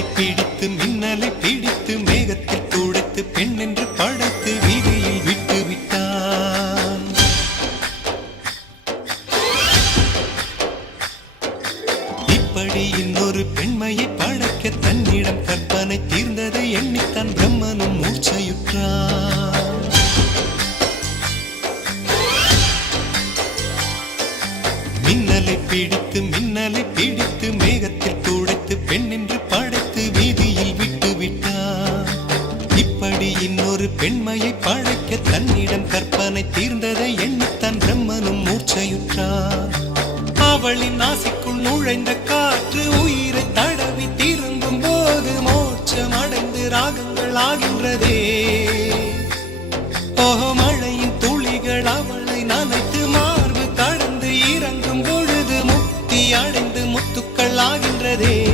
பிடித்து மின்னலை பிடித்து மேகத்தில் துடைத்து பெண் என்று படைத்து வீதியில் விட்டு விட்டான். இப்படி இன்னொரு பெண்மையை படைக்க தன்னிடம் கற்பனை தீர்ந்ததை எண்ணித்தான் பிரம்மனும் மூர்ச்சையுற்றான். மின்னலை பிடித்து மேகத்தில் துடைத்து பெண் என்று படைத்து வீதியில் விட்டு விட்டான். இப்படி இன்னொரு பெண்மையை படைக்க தன்னிடம் கற்பனை தீர்ந்ததை எண்ணித்தான் பிரம்மனும் மூர்ச்சையுற்றான். அவளின் நாசிக்குள் நுழைந்த காற்று உயிரை தடவி திரும்பும் போது மோட்சம் அடைந்து ராகங்கள் ஆகின்றதே.